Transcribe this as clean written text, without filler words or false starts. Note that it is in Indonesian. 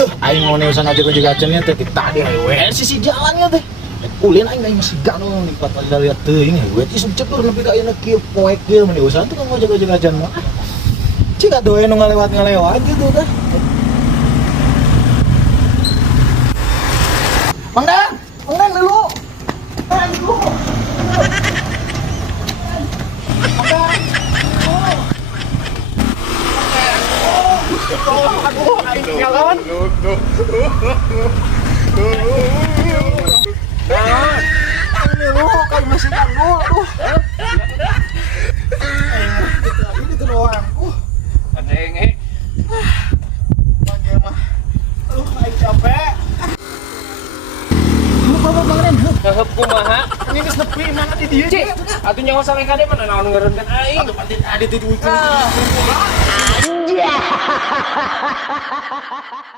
tuh. Aing mau neusan aja gue juga acennya teh tadi we sisi jalannya teh. Ulin aing masih gano nih pas lihat teuing we isu cepeur nepi ka ayeuna kieu poek kieu mah usaha tuh kan jaga-jaga acan mah. Cik atuh nu ngalewat gitu teh. Mang Dan dulu. Dulu. Aduh, aing ngelawan. Ini lu kan masih ganggu, aduh. Ini tuh doang. Aneh. Bagaimana? Aduh, aing capek. Lu bawa kemarin, Heup kumaha? ini geus nepi mana di dieu? Cik, atuh nyawa saleh kade mana naon ngeureunkeun aing? Aduh, adi teh duit.